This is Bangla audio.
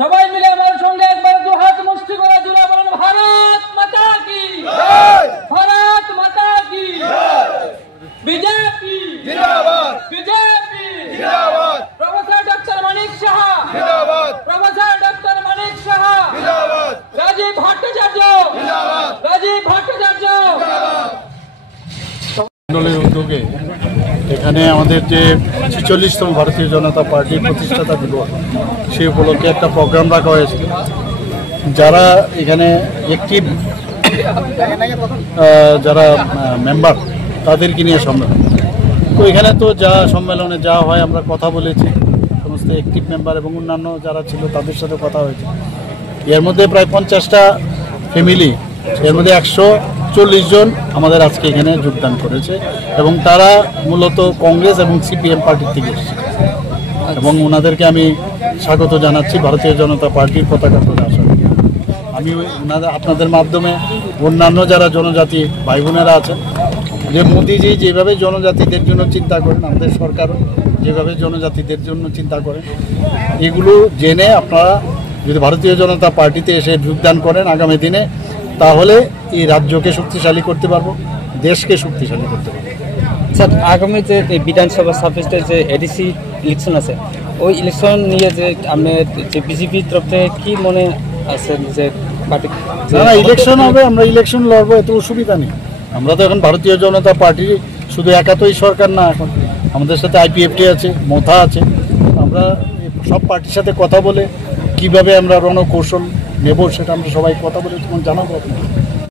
সবাই মিলে আমার সঙ্গে একবার দু হাত মুষ্টি করে জুড়ে বলেন ভারত মাতা কি, ভারত মাতা কি, বিজেপি জিন্দাবাদ, বিজেপি জিন্দাবাদ, প্রফেসর ডক্টর মানিক সাহা জিন্দাবাদ, প্রফেসর ডক্টর মানিক সাহা জিন্দাবাদ, রাজীব ভট্টাচার্য জিন্দাবাদ, রাজীব ভট্টাচার্য জিন্দাবাদ। মন্ডলের উদ্যোগে এখানে আমাদের যে ৪৬তম ভারতীয় জনতা পার্টির প্রতিষ্ঠাতা দিবস সেই উপলক্ষে একটা প্রোগ্রাম রাখা হয়েছে। যারা এখানে অ্যাক্টিভ যারা মেম্বার তাদেরকে নিয়ে সম্মেলন, তো এখানে তো যা সম্মেলনে যা হয় আমরা কথা বলেছি, সমস্ত অ্যাক্টিভ মেম্বার এবং অন্যান্য যারা ছিল তাদের সাথে কথা হয়েছে। এর মধ্যে প্রায় 50টা ফ্যামিলি, এর মধ্যে 140 জন আমাদের আজকে এখানে যোগদান করেছে এবং তারা মূলত কংগ্রেস এবং সিপিএম পার্টির থেকে এসেছে এবং ওনাদেরকে আমি স্বাগত জানাচ্ছি ভারতীয় জনতা পার্টির পতাকা ধরে আসার। আমি আপনাদের মাধ্যমে অন্যান্য যারা জনজাতি ভাই বোনেরা আছেন, যে মোদিজি যেভাবে জনজাতিদের জন্য চিন্তা করেন, আমাদের সরকারও যেভাবে জনজাতিদের জন্য চিন্তা করেন, এগুলো জেনে আপনারা যদি ভারতীয় জনতা পার্টিতে এসে যোগদান করেন আগামী দিনে, তাহলে এই রাজ্যকে শক্তিশালী করতে পারবো, দেশকে শক্তিশালী করতে পারবো। স্যার, আগামী যে বিধানসভা সাবজেক্টের যে এডিসি ইলেকশন আছে, ওই ইলেকশন নিয়ে যে আপনি যে বিজেপির তরফ থেকে কি মনে আছে যে পার্টি না ইলেকশন হবে, আমরা ইলেকশন লড়বো, এত অসুবিধা নেই। আমরা তো এখন ভারতীয় জনতা পার্টি শুধু একাতই সরকার না, এখন আমাদের সাথে আইপিএফটি আছে, মোথা আছে। আমরা সব পার্টির সাথে কথা বলে কিভাবে আমরা রণকৌশল নেব সেটা আমরা সবাই কথা বলে তখন জানাবো আপনাকে।